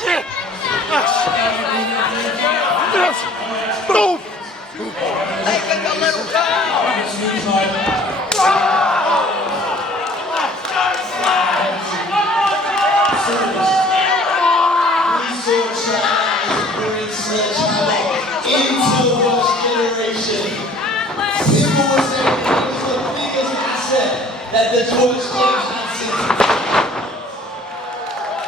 Shit! Boom! Take it a little Sledgehammer into the first generation. People were saying it was the biggest asset that the George James had since.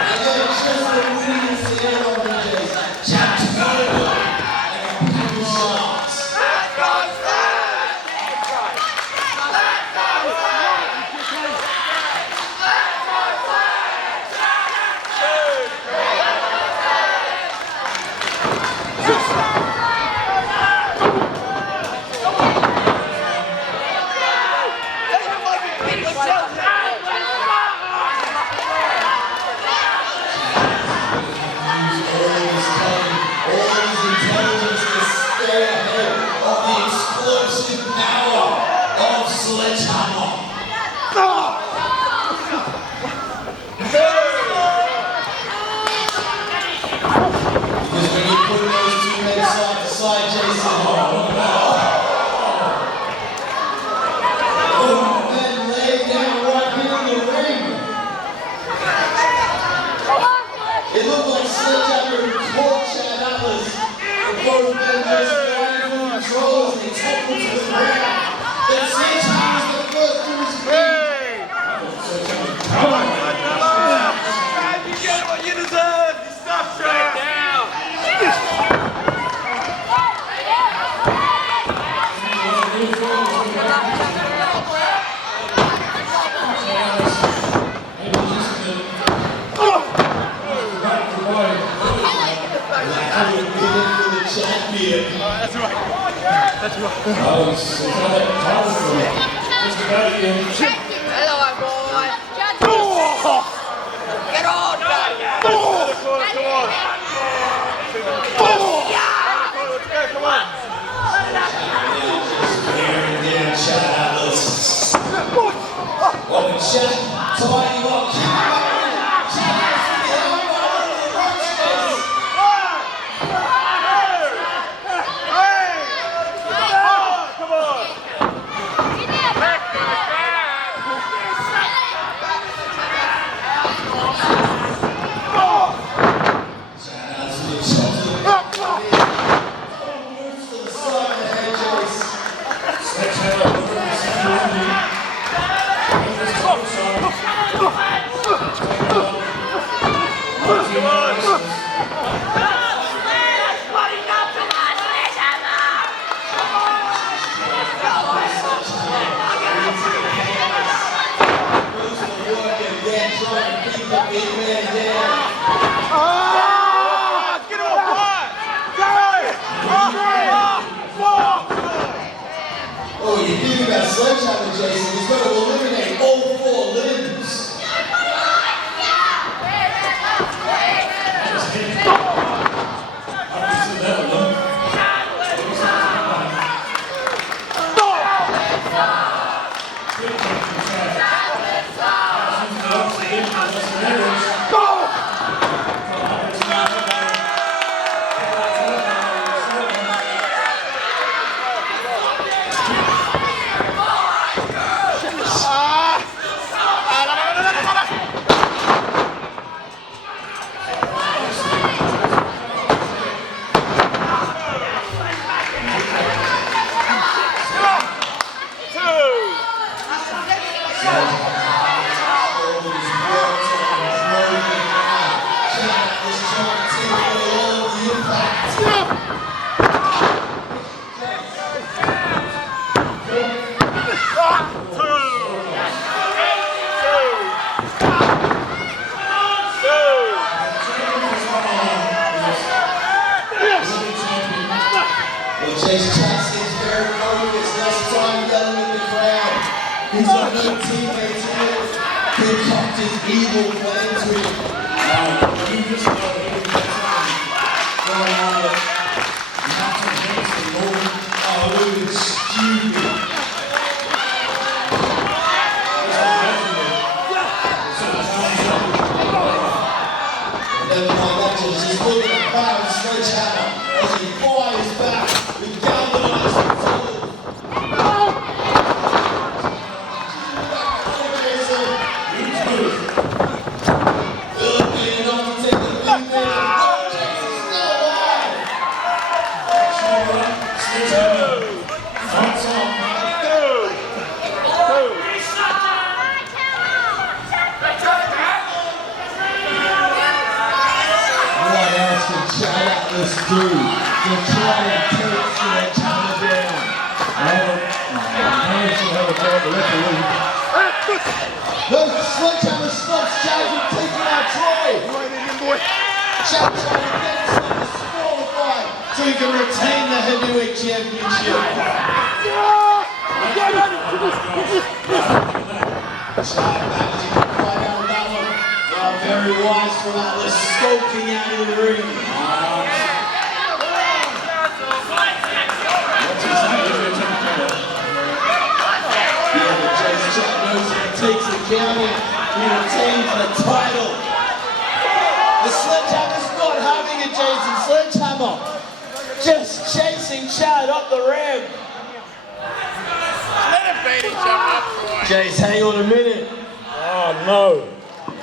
And then just the winning Seattle DJs, Jack Turner and Peter Sharks. Sledgehammer. Because when you put those two men side to side, Jason, men lay down right here in the ring. It looked like Sledgehammer caught Chad Atlas, and both men just ran for control as they toppled to the ground. Then Sledgehammer was the first to his feet. Come on! You get what you deserve! You stop straight now! That's right. That's right. Hello, boy. Get on, Come on! Chad Atlas. Well, Chad, tidy you up. Oh, you think about Sledgehammer, Jason, he's got to eliminate all 4 limbs. He's got no teammates here. Concocted evil plan to him. You just know going on with Mountain James and Morgan. Oh, look at stupid. The Sledgehammer stops Chad from taking out Troy. Chad trying to get himself disqualified so he can retain the Heavyweight Championship. Chad managing to fight out of that one. Very wise from Atlas, skulking out of the ring. Takes the county, he retains the title. The Sledgehammer's not having it, Jason. Sledgehammer just chasing Chad up the ramp. Let him beat each other up, Troy. Jace, hang on a minute. Oh no.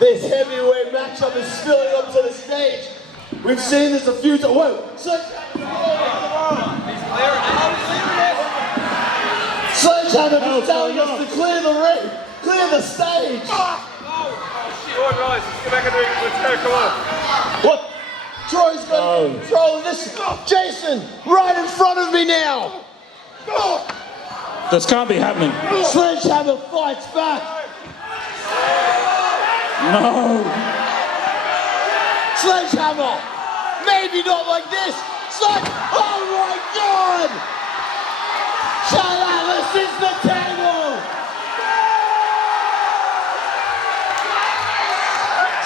This heavyweight matchup is spilling up to the stage. We've seen this a few times. Whoa! Sledgehammer is telling us to clear the ring. Clear the stage! Oh, shit, all right, guys, let's get back in the ring. Let's go, come on. What? Troy's got control of this. Jason, right in front of me now! This can't be happening. Sledgehammer fights back. No. Sledgehammer! Maybe not like this. Oh my God! Chad Atlas is the table!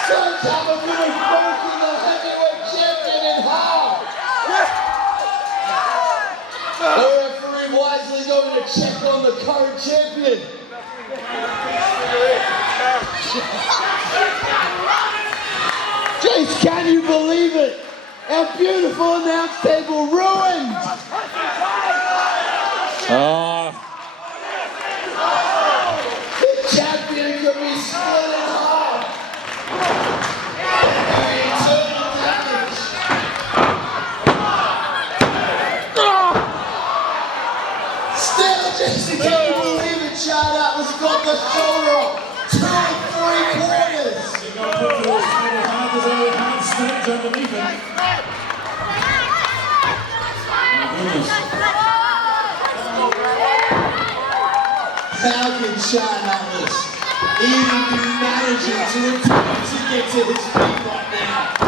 Sledgehammer could have broken the heavyweight champion in half. The referee wisely going to check on the current champion. Jace, can you believe it? Our beautiful announce table ruined. The champion could be split in half. Eternal damage. Still, Jason, can you believe it? Chad Atlas got the shoulder up. 2 How can Chad Atlas even be managing to attempt to get to his feet right now?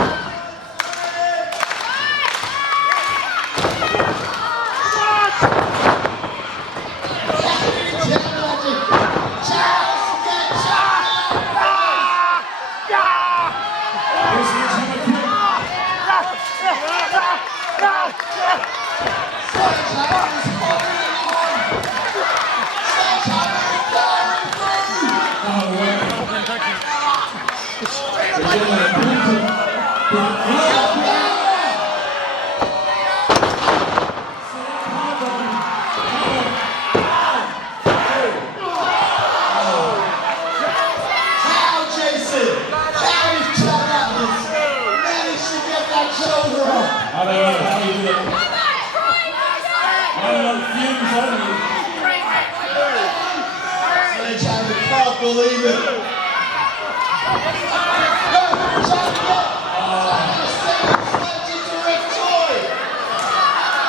Sledgehammer can't believe it.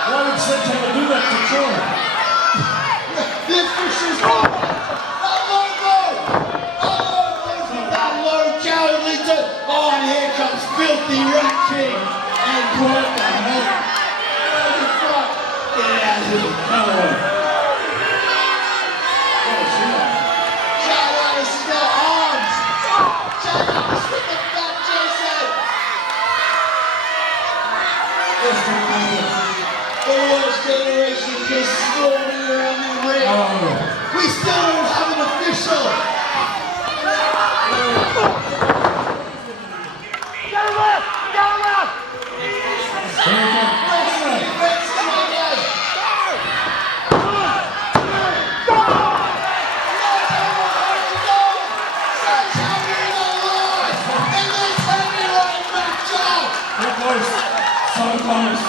Why would Sledgehammer do that to Troy? The officials are that low. That low cowardly turn. Oh, and here comes filthy Rat King. And what the hell? Get out of here. No way. Chad Atlas has got arms. Chad Atlas with the back, Jason. The worst generation just storming around the ring. We still don't have an official. So close.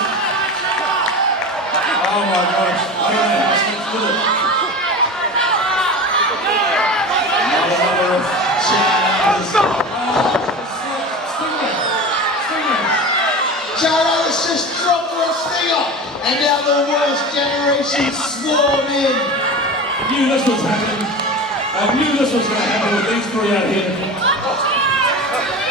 Oh my gosh. I don't know how Sledge did it. Chad Atlas just dropped the stinger, and now the worst generation sworn in. I knew this was happening. I knew this was going to happen with these three out here.